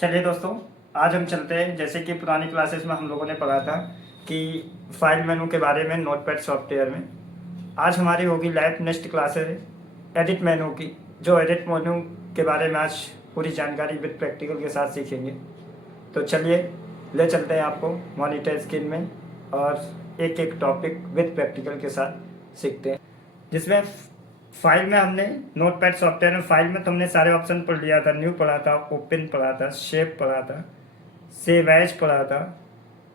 चलिए दोस्तों, आज हम चलते हैं। जैसे कि पुरानी क्लासेस में हम लोगों ने पढ़ा था कि फाइल मेनू के बारे में नोटपैड सॉफ्टवेयर में। आज हमारी होगी लाइव नेक्स्ट क्लासेस एडिट मेनू की, जो एडिट मेनू के बारे में आज पूरी जानकारी विद प्रैक्टिकल के साथ सीखेंगे। तो चलिए ले चलते हैं आपको मॉनिटर स्क्रीन में और एक एक टॉपिक विद प्रैक्टिकल के साथ सीखते हैं। जिसमें फाइल में हमने नोटपैड सॉफ्टवेयर में फाइल में तो हमने सारे ऑप्शन पढ़ लिया था। न्यू पढ़ा था, ओपन पढ़ा था, शेप पढ़ा था, सेव एज पढ़ा था,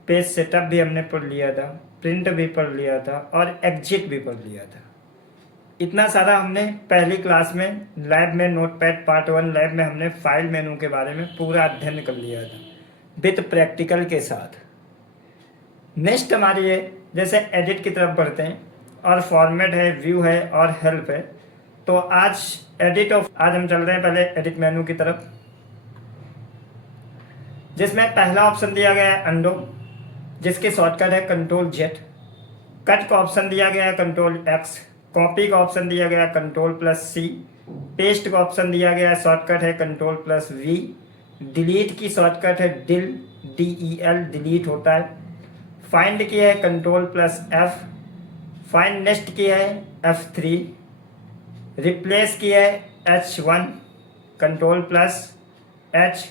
पेज सेटअप भी हमने पढ़ लिया था, प्रिंट भी पढ़ लिया था और एग्जिट भी पढ़ लिया था। इतना सारा हमने पहली क्लास में लैब में नोटपैड पार्ट 1 लैब में हमने फाइल मेनू के बारे में पूरा अध्ययन कर लिया था विद प्रैक्टिकल के साथ। नेक्स्ट हमारी है जैसे एडिट की तरफ बढ़ते हैं और फॉर्मेट है, व्यू है और हेल्प है। तो आज आज हम चल रहे हैं पहले एडिट मेनू की तरफ, जिसमें पहला ऑप्शन दिया गया है अंडो, जिसकी शॉर्टकट है कंट्रोल जेड। कट का ऑप्शन दिया गया है कंट्रोल एक्स। कॉपी का ऑप्शन दिया गया है कंट्रोल प्लस सी। पेस्ट का ऑप्शन दिया गया है, शॉर्टकट है कंट्रोल प्लस वी। डिलीट की शॉर्टकट है डिल, DEL डिलीट होता है। फाइंड की है control plus F. Find next की है F3। रिप्लेस की है H1 control plus H।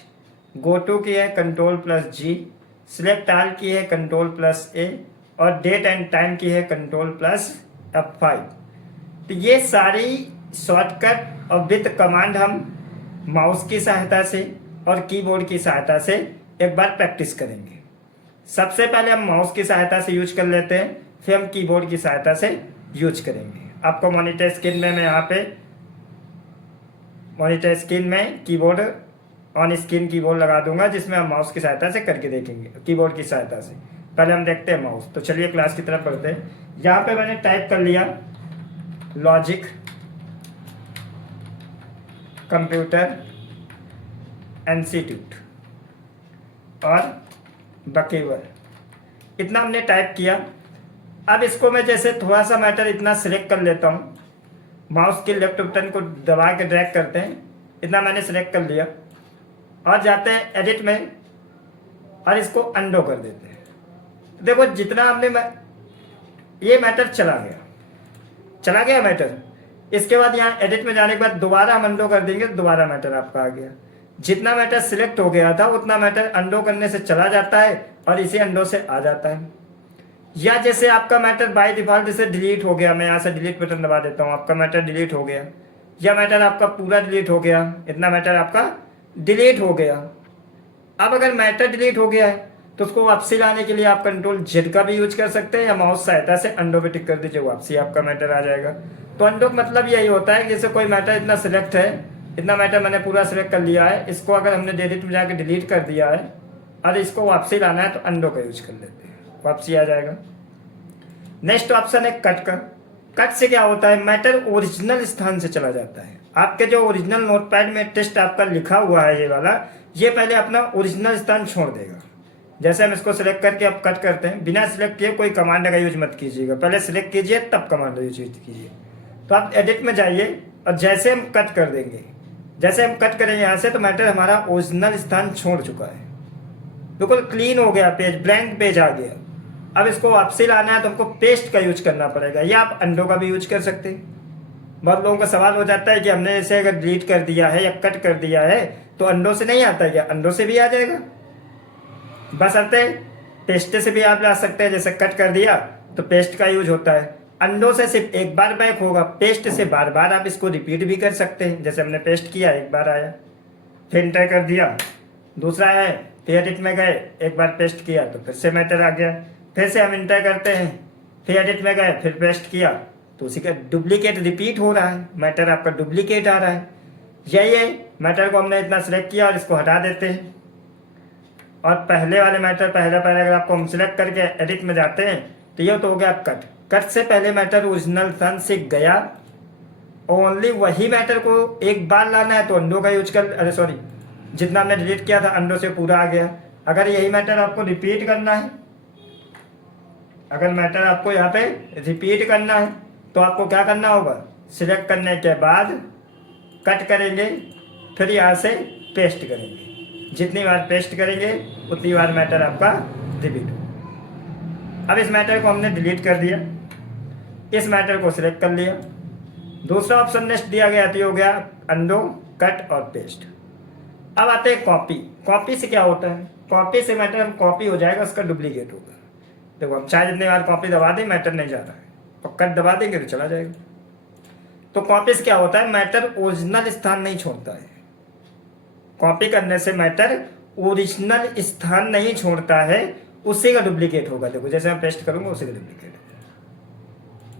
Go to की है control plus G। Select all की है कंट्रोल प्लस A और डेट एंड टाइम की है कंट्रोल प्लस F5। तो ये सारी शॉर्टकट और विद कमांड हम माउस की सहायता से और कीबोर्ड की सहायता से एक बार प्रैक्टिस करेंगे। सबसे पहले हम माउस की सहायता से यूज कर लेते हैं, फिर हम कीबोर्ड की सहायता से यूज करेंगे। आपको मॉनिटर स्क्रीन में मैं यहाँ पे मॉनिटर स्क्रीन में कीबोर्ड ऑन स्क्रीन कीबोर्ड लगा दूंगा, जिसमें हम माउस की सहायता से करके देखेंगे कीबोर्ड की सहायता से। पहले हम देखते हैं माउस। तो चलिए क्लास की तरफ बढ़ते हैं। यहाँ पे मैंने टाइप कर लिया लॉजिक कंप्यूटर इंस्टीट्यूट और बकेवर, इतना हमने टाइप किया। अब इसको मैं जैसे थोड़ा सा मैटर इतना सिलेक्ट कर लेता हूँ, माउस के लेफ्ट बटन को दबा के ड्रैग करते हैं, इतना मैंने सिलेक्ट कर लिया और जाते हैं एडिट में और इसको अंडो कर देते हैं। देखो जितना हमने ये मैटर चला गया मैटर। इसके बाद यहाँ एडिट में जाने के बाद दोबारा हम अंडो कर देंगे, दोबारा मैटर आपका आ गया। जितना मैटर सिलेक्ट हो गया था उतना मैटर अंडो करने से चला जाता है और इसी अंडो से आ जाता है। या जैसे आपका मैटर बाय डिफॉल्ट जैसे डिलीट हो गया, मैं यहाँ से डिलीट बटन दबा देता हूँ, आपका मैटर डिलीट हो गया, या मैटर आपका पूरा डिलीट हो गया, इतना मैटर आपका डिलीट हो गया। अब अगर मैटर डिलीट हो गया है तो उसको वापसी लाने के लिए आप कंट्रोल जेड का भी यूज कर सकते हैं, या माउस सहायता से अंडो पे टिक कर दीजिए, वापसी आपका मैटर आ जाएगा। तो अंडो का मतलब यही होता है कि जैसे कोई मैटर इतना सिलेक्ट है, इतना मैटर मैंने पूरा सिलेक्ट कर लिया है, इसको अगर हमने एडिट में जाकर डिलीट कर दिया है और इसको वापसी लाना है तो अंडो का यूज कर लेते हैं, वापसी आ जाएगा। नेक्स्ट ऑप्शन है कट का। कट से क्या होता है, मैटर ओरिजिनल स्थान से चला जाता है। आपके जो ओरिजिनल नोटपैड में टेस्ट आपका लिखा हुआ है ये वाला, ये पहले अपना ओरिजिनल स्थान छोड़ देगा। जैसे हम इसको सिलेक्ट करके अब कट करते हैं, बिना सिलेक्ट किए कोई कमांड का यूज मत कीजिएगा, पहले सिलेक्ट कीजिए तब कमांड यूज कीजिए। तो आप एडिट में जाइए और जैसे हम कट कर देंगे, जैसे हम कट करेंगे यहाँ से, तो मैटर हमारा ओरिजिनल स्थान छोड़ चुका है, बिल्कुल क्लीन हो गया पेज, ब्लैंक पेज आ गया। अब इसको वापसी लाना है तो हमको पेस्ट का यूज करना पड़ेगा, या आप अंडो का भी यूज कर सकते हैं। बहुत लोगों का सवाल हो जाता है कि हमने इसे अगर डिलीट कर दिया है या कट कर दिया है तो अंडो से नहीं आता है, क्या अंडो से भी आ जाएगा? बस आते पेस्ट से भी आप ला सकते हैं। जैसे कट कर दिया तो पेस्ट का यूज होता है, अंडो से सिर्फ एक बार बैक होगा, पेस्ट से बार बार आप इसको रिपीट भी कर सकते हैं। जैसे हमने पेस्ट किया, एक बार आया, फिर एंटर कर दिया, दूसरा है, फिर एडिट में गए, एक बार पेस्ट किया तो फिर से मैटर आ गया, फिर से हम एंटर करते हैं, फिर एडिट में गए, फिर पेस्ट किया, तो उसी का डुप्लीकेट रिपीट हो रहा है, मैटर आपका डुप्लीकेट आ रहा है। यही है, मैटर को हमने इतना सिलेक्ट किया और इसको हटा देते हैं, और पहले वाले मैटर पहले अगर आपको हम सिलेक्ट करके एडिट में जाते हैं तो ये तो हो गया कट। कट से पहले मैटर ओरिजिनल स्थान से गया, ओनली वही मैटर को एक बार लाना है तो अंडो का यूज कर, अरे सॉरी, जितना हमने डिलीट किया था अंडो से पूरा आ गया। अगर यही मैटर आपको रिपीट करना है, अगर मैटर आपको यहाँ पे रिपीट करना है तो आपको क्या करना होगा, सिलेक्ट करने के बाद कट करेंगे, फिर यहाँ से पेस्ट करेंगे। जितनी बार पेस्ट करेंगे उतनी बार मैटर आपका रिपीट हो। अब इस मैटर को हमने डिलीट कर दिया, इस मैटर को सिलेक्ट कर लिया, दूसरा ऑप्शन नेक्स्ट दिया गया तो ये हो गया अंडो, कट और पेस्ट। अब आते हैं कॉपी। कॉपी से क्या होता है, कॉपी से मैटर हम कॉपी हो जाएगा, उसका डुप्लीकेट होगा। देखो हम चाहे जितने बार कॉपी दबा दें मैटर नहीं जा रहा है, और कट दबा देंगे तो चला जाएगा। तो कॉपी से क्या होता है, मैटर ओरिजिनल स्थान नहीं छोड़ता है। कॉपी करने से मैटर ओरिजिनल स्थान नहीं छोड़ता है, उसी का डुप्लीकेट होगा। देखो जैसे मैं पेस्ट करूंगा उसी का डुप्लीकेट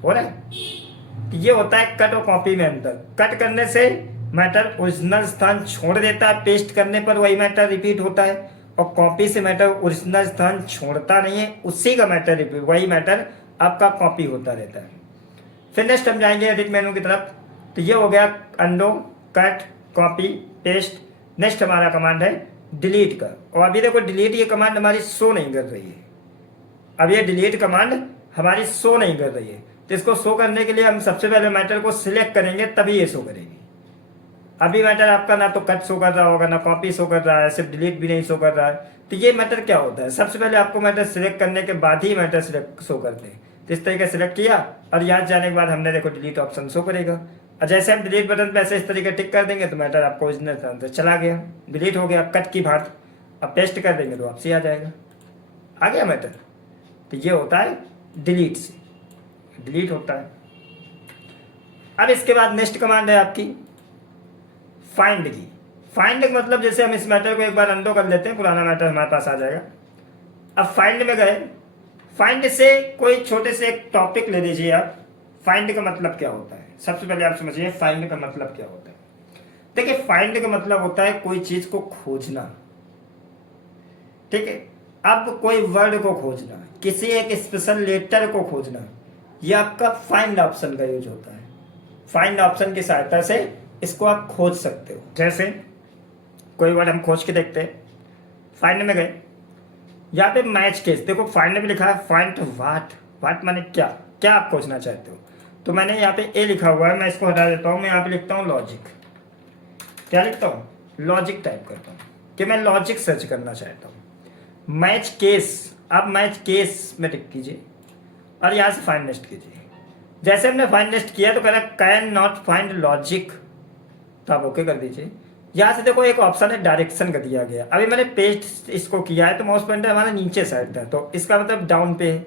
हो रहा है। तो ये होता है कट और कॉपी में अंतर। कट करने से मैटर ओरिजिनल स्थान छोड़ देता है, पेस्ट करने पर वही मैटर रिपीट होता है। और कॉपी से मैटर ओरिजिनल स्थान छोड़ता नहीं है, उसी का मैटर रिपीट, वही मैटर आपका कॉपी होता रहता है। फिर नेक्स्ट हम जाएंगे एडिट मेनू की तरफ। तो ये हो गया अंडो, कट, कॉपी, पेस्ट। नेक्स्ट हमारा कमांड है डिलीट का। और अभी देखो डिलीट ये कमांड हमारी शो नहीं कर रही है। अब ये डिलीट कमांड हमारी शो नहीं कर रही है, तो इसको शो करने के लिए हम सबसे पहले मैटर को सिलेक्ट करेंगे, तभी ये शो करेगी। अभी मैटर आपका ना तो कट शो कर रहा होगा, ना कॉपी शो कर रहा है, सिर्फ डिलीट भी नहीं शो कर रहा है। तो ये मैटर क्या होता है, सबसे पहले आपको मैटर सिलेक्ट करने के बाद ही मैटर सिलेक्ट शो करते हैं। तो इस तरीके सिलेक्ट किया और यहाँ जाने के बाद हमने देखो डिलीट ऑप्शन शो करेगा। और जैसे हम डिलीट बटन पे ऐसे इस तरीके टिक कर देंगे तो मैटर आपको ओरिजिनल स्थान से चला गया, डिलीट हो गया कट की भांति। अब पेस्ट कर देंगे तो वापसी आ जाएगा, आ गया मैटर। तो ये होता है डिलीट से, डिलीट होता है। अब इसके बाद नेक्स्ट कमांड है आपकी फाइंड की। फाइंड का मतलब जैसे हम इस मैटर को एक बार अंडो कर लेते हैं, पुराना मैटर हमारे पास आ जाएगा। अब फाइंड में गए, फाइंड से कोई छोटे से एक टॉपिक ले लीजिए आप। फाइंड का मतलब क्या होता है, सबसे पहले आप समझिए फाइंड का मतलब क्या होता है। देखिए फाइंड का मतलब होता है कोई चीज को खोजना, ठीक है। अब कोई वर्ड को खोजना, किसी एक स्पेशल लेटर को खोजना, यह आपका फाइंड ऑप्शन का यूज होता है। फाइंड ऑप्शन की सहायता से इसको आप खोज सकते हो। जैसे कोई वर्ड हम खोज के देखते हैं, फाइंड में गए, यहाँ पे मैच केस, देखो फाइंड में लिखा है फाइंड वाट, वाट माने क्या, क्या आप खोजना चाहते हो। तो मैंने यहाँ पे ए लिखा हुआ है, मैं इसको हटा देता हूँ, मैं यहाँ पे लिखता हूँ लॉजिक। क्या लिखता हूँ, लॉजिक टाइप करता हूँ कि मैं लॉजिक सर्च करना चाहता हूँ। मैच केस, आप मैच केस में टिक कीजिए और यहाँ से फाइंड नेक्स्ट कीजिए। जैसे हमने फाइंड नेक्स्ट किया तो कह रहा कैन नॉट फाइंड लॉजिक, तो आप ओके कर दीजिए। यहाँ से देखो एक ऑप्शन है डायरेक्शन का दिया गया। अभी मैंने पेस्ट इसको किया है तो माउस पॉइंटर हमारा नीचे साइड था, तो इसका मतलब डाउन पे है।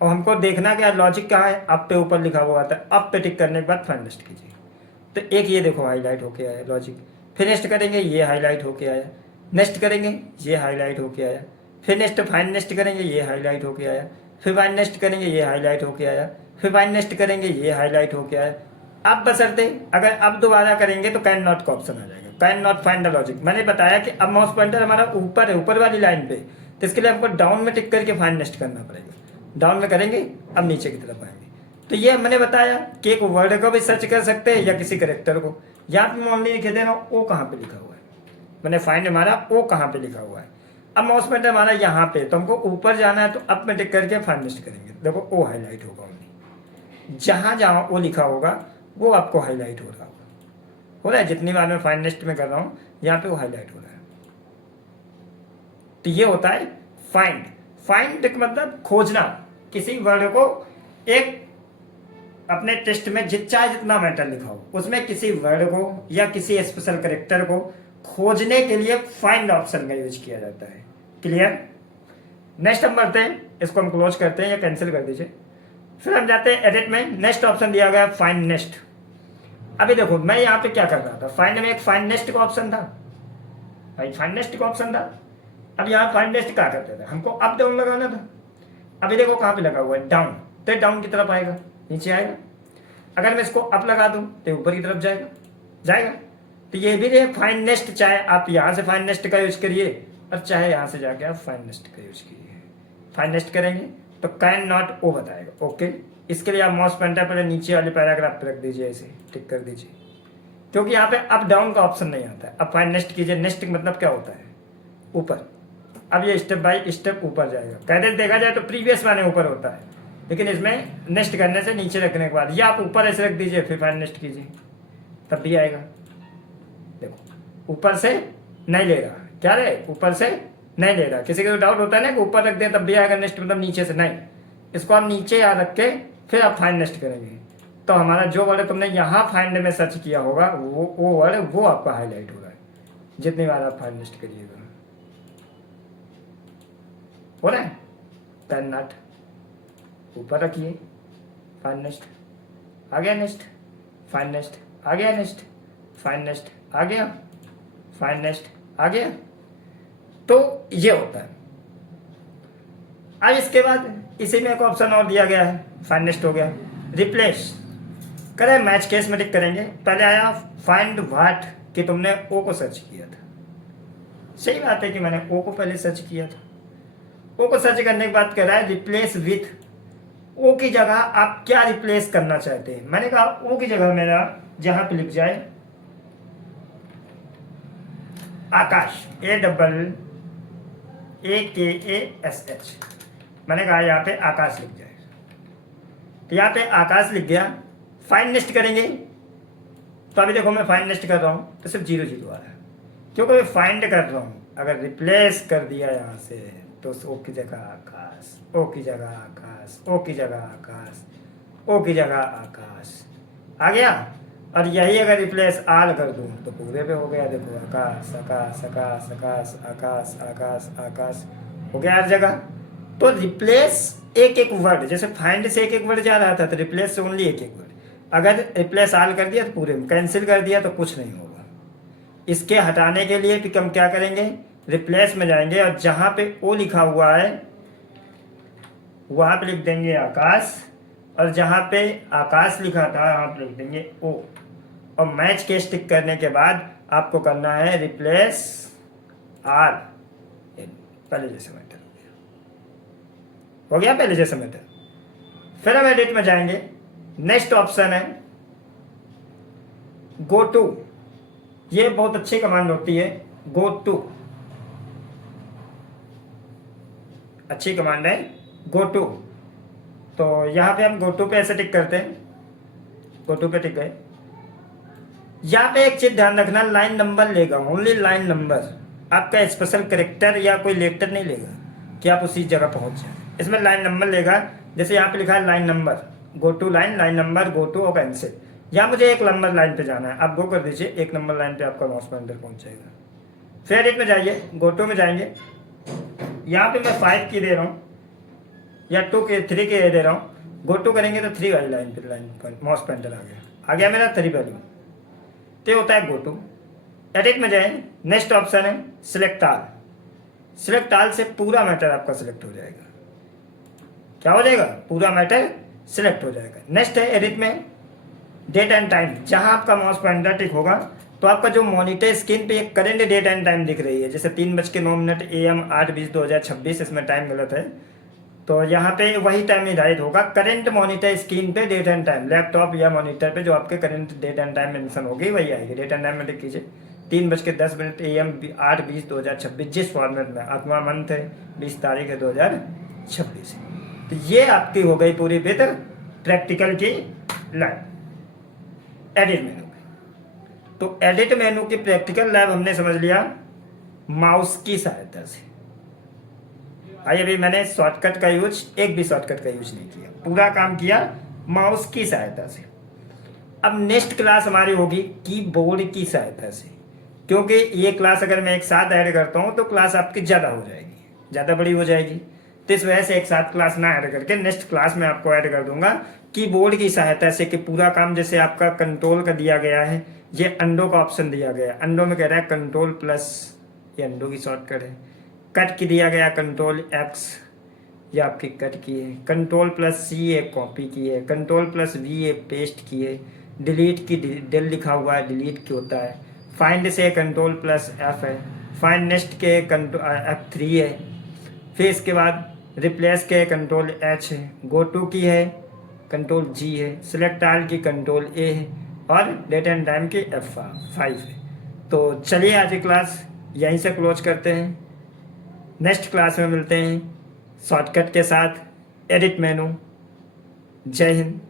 और हमको देखना क्या लॉजिक कहाँ है, अप पे ऊपर लिखा हुआ था। अप पे टिक करने के बाद फाइंड नेक्स्ट कीजिए तो एक ये देखो हाईलाइट होके आया लॉजिक। फिर नेक्स्ट करेंगे ये हाईलाइट होके आया, नेक्स्ट करेंगे ये हाईलाइट होके आया, फिर नेक्स्ट फाइंड नेक्स्ट करेंगे ये हाईलाइट होके आया, फिर फाइंड नेक्स्ट करेंगे ये हाईलाइट होके आया, फिर फाइंड नेक्स्ट करेंगे ये हाईलाइट होके आया। अब बशर्ते अगर अब दोबारा करेंगे तो कैन नॉट का ऑप्शन आ जाएगा, can not find the logic. मैंने बताया कि अब माउस पॉइंटर हमारा ऊपर है, ऊपर वाली लाइन पे, तो इसके लिए हमको डाउन में टिक करके फाइंड नेक्स्ट करना पड़ेगा। डाउन में करेंगे अब नीचे की तरफ आएंगे। तो ये मैंने बताया कि एक वर्ड को भी सर्च कर सकते हैं या किसी करेक्टर को। यहाँ पे ओनली लिखे देना ओ कहाँ पे लिखा हुआ है, मैंने फाइंड हमारा ओ कहाँ पे लिखा हुआ है। अब माउस पॉइंटर हमारा यहाँ पे, तो हमको ऊपर जाना है तो अप में टिक करके फाइंड नेक्स्ट करेंगे। देखो ओ हाईलाइट होगा ओनली, जहाँ जहाँ ओ लिखा होगा वो आपको हाईलाइट हो रहा है। जितनी बार मैं फाइंड नेक्स्ट में कर रहा हूँ यहाँ पे वो हाईलाइट हो रहा है। तो ये होता है फाइंड। फाइंड का मतलब खोजना, किसी वर्ड को एक अपने टेक्स्ट में चाहे जितना मैटर लिखा हो उसमें किसी वर्ड को या किसी स्पेशल कैरेक्टर को खोजने के लिए फाइंड ऑप्शन का यूज किया जाता है। क्लियर। नेक्स्ट हम बढ़ते हैं, इसको हम क्लोज करते हैं या कैंसिल कर दीजिए। फिर हम जाते हैं एडिट में, नेक्स्ट ऑप्शन दिया गया फाइंड नेक्स्ट। अभी देखो मैं यहाँ पे क्या कर रहा था, फाइंड में एक फाइंड नेक्स्ट का ऑप्शन था, भाई फाइंड नेक्स्ट का ऑप्शन था। अब यहाँ फाइंड नेक्स्ट क्या करते थे, हमको अप डाउन लगाना था। अभी देखो कहाँ पे लगा हुआ है, डाउन, तो डाउन की तरफ आएगा, नीचे आएगा। अगर मैं इसको अप लगा दूँ तो ऊपर की तरफ जाएगा। तो ये भी फाइंड नेक्स्ट, चाहे आप यहाँ से फाइंड नेक्स्ट का यूज करिए और चाहे यहाँ से जाके आप फाइंड नेक्स्ट का यूज कीजिए। फाइंड नेक्स्ट करेंगे तो कैन नॉट ओ बताएगा, ओके। इसके लिए आप माउस पॉइंटर पर नीचे वाले पैराग्राफ पे रख दीजिए, ऐसे टिक कर दीजिए, क्योंकि यहाँ पे अप डाउन का ऑप्शन नहीं आता है। अब फाइंड नेक्स्ट कीजिए, नेक्स्ट मतलब क्या होता है, ऊपर। अब ये स्टेप बाय स्टेप ऊपर जाएगा। कहते देखा जाए तो प्रीवियस माने ऊपर होता है, लेकिन इसमें नेक्स्ट करने से नीचे रखने के बाद या आप ऊपर ऐसे रख दीजिए फिर फाइंड नेक्स्ट कीजिए, तब भी आएगा। देखो ऊपर से नहीं ले रहा, क्या रहे, ऊपर से नहीं ले रहा। किसी को डाउट होता है ना कि ऊपर रख दे तब भी आएगा नेक्स्ट, मतलब नीचे से नहीं, इसको आप नीचे यहाँ रख के फिर आप फाइंड नेक्स्ट करेंगे, तो हमारा जो वर्ड तुमने यहाँ फाइंड में सर्च किया होगा वो वर्ड वो आपका हाईलाइट हो रहा है जितनी बार आप फाइंड नेक्स्ट करिएगा। हो रहा है, पेन नट ऊपर रखिए, फाइंड नेक्स्ट, आ गया नेक्स्ट, फाइंड नेक्स्ट, आ गया नेक्स्ट, फाइंड नेक्स्ट, आ गया, फाइंड नेक्स्ट, आ गया। तो ये होता है। अब इसके बाद इसी में एक ऑप्शन और दिया गया है, फाइंड नेक्स्ट हो गया। रिप्लेस करें, मैच केस में टिक करेंगे। पहले आया फाइंड व्हाट कि तुमने ओ को सर्च किया था, सही बात है कि मैंने ओ को पहले सर्च किया था। ओ को सर्च करने के बाद कह रहा है रिप्लेस विथ, ओ की जगह आप क्या रिप्लेस करना चाहते हैं। मैंने कहा ओ की जगह मेरा जहां पे लिख जाए आकाश, AAKASH, मैंने कहा यहाँ पे आकाश लिख जाए, तो यहाँ पे आकाश लिख गया। फाइंड नेक्स्ट करेंगे तो अभी देखो मैं फाइंड नेक्स्ट कर रहा हूँ तो सिर्फ 0 0 आ रहा है, क्योंकि मैं फाइंड कर रहा हूँ। अगर रिप्लेस कर दिया यहाँ से तो ओ की जगह आकाश, ओ की जगह आकाश, ओ की जगह आकाश, ओ की जगह आकाश आ गया। और यही अगर रिप्लेस आल कर दूँ तो पूरे पे हो गया, देखो आकाश आकाश आकाश आकाश आकाश आकाश आकाश हो गया हर जगह। तो रिप्लेस एक एक वर्ड, जैसे फाइंड से एक एक वर्ड जा रहा था तो रिप्लेस से ओनली एक एक वर्ड। अगर रिप्लेस आल कर दिया तो पूरे में, कैंसिल कर दिया तो कुछ नहीं होगा। इसके हटाने के लिए भी हम क्या करेंगे, रिप्लेस में जाएंगे और जहां पे ओ लिखा हुआ है वहां पे लिख देंगे आकाश, और जहां पे आकाश लिखा था वहां पे लिख देंगे ओ, और मैच के स्टिक करने के बाद आपको करना है रिप्लेस आर, पहले जैसे मैटर हो गया, पहले जैसे मैटर। फिर हम एडिट में जाएंगे, नेक्स्ट ऑप्शन है गो टू। ये बहुत अच्छी कमांड होती है, गो टू, अच्छी कमांड है गो टू। तो यहां पे हम गो टू पे ऐसे टिक करते हैं, गो टू पे टिक गए। यहाँ पे एक चीज ध्यान रखना, लाइन नंबर लेगा, ओनली लाइन नंबर, आपका स्पेशल करेक्टर या कोई लेटर नहीं लेगा कि आप उसी जगह पहुंच जाए। इसमें लाइन नंबर लेगा, जैसे यहाँ पे लिखा है line number, go to line, line number, go to और कैंसिल। यहाँ मुझे 1 नंबर लाइन पे जाना है, आप गो कर दीजिए, 1 नंबर लाइन पे आपका माउस पॉइंटर पहुंच जाएगा। फिर एडिट में जाइए, गो टू में जाएंगे, यहाँ पे मैं 5 की दे रहा हूँ या 2 के 3 के दे रहा हूँ। गो टू करेंगे तो 3 वाली लाइन पे माउस पॉइंटर आ गया मेरा 3 वैल्यू, तो होता है गो टू। एडिट में जाए, नेक्स्ट ऑप्शन है सिलेक्ट ऑल। सिलेक्ट ऑल से पूरा मैटर आपका सिलेक्ट हो जाएगा। क्या हो जाएगा, पूरा मैटर सिलेक्ट हो जाएगा। नेक्स्ट है एडिट में डेट एंड टाइम, जहां आपका माउस पॉइंटर टिक होगा तो आपका जो मॉनिटर स्क्रीन पे एक करंट डेट एंड टाइम दिख रही है, जैसे 3:09 AM 8/20/2026, इसमें टाइम गलत है तो यहाँ पे वही टाइम निर्धारित होगा। करंट मॉनिटर स्क्रीन पे डेट एंड टाइम, लैपटॉप या मॉनिटर पे जो आपके current date and time mention होगी वही आएगी। डेट एंड टाइम में टिक कीजिए, 3:10 AM 8/20/2026, जिस फॉर्मेट में, आत्मा मंथ है, 20 तारीख है 2026। तो ये आपकी हो गई पूरी बेहतर प्रैक्टिकल की लाइन एडिट मेनू। तो एडिट मेनू की प्रैक्टिकल लैब हमने समझ लिया माउस की सहायता से। भाई अभी मैंने शॉर्टकट का यूज, एक भी शॉर्टकट का यूज नहीं किया, पूरा काम किया माउस की सहायता से। अब नेक्स्ट क्लास हमारी होगी कीबोर्ड की सहायता से, क्योंकि ये क्लास अगर मैं एक साथ ऐड करता हूँ तो क्लास आपकी ज़्यादा हो जाएगी, ज़्यादा बड़ी हो जाएगी। तो इस वजह से एक साथ क्लास ना ऐड करके नेक्स्ट क्लास में आपको ऐड कर दूंगा कीबोर्ड की सहायता से, कि पूरा काम जैसे आपका कंट्रोल का दिया गया है, ये अंडो का ऑप्शन दिया गया है, अंडो में कह रहा है कंट्रोल प्लस, ये अंडो की शॉर्टकट है। कट की दिया गया कंट्रोल X, ये आपकी कट की है। कंट्रोल प्लस C एक कॉपी की है, कंट्रोल प्लस V एक पेस्ट की है। डिलीट की डिल लिखा हुआ है, डिलीट की होता है। फाइंड से कंट्रोल प्लस F है। फाइंड नेक्स्ट के F3 है। फिर इसके बाद रिप्लेस के कंट्रोल H है। गो टू की है कंट्रोल G है। सिलेक्ट ऑल की कंट्रोल A है और डेट एंड टाइम की F5 है। तो चलिए आज की क्लास यहीं से क्लोज करते हैं, नेक्स्ट क्लास में मिलते हैं शॉर्टकट के साथ एडिट मेनू। जय हिंद।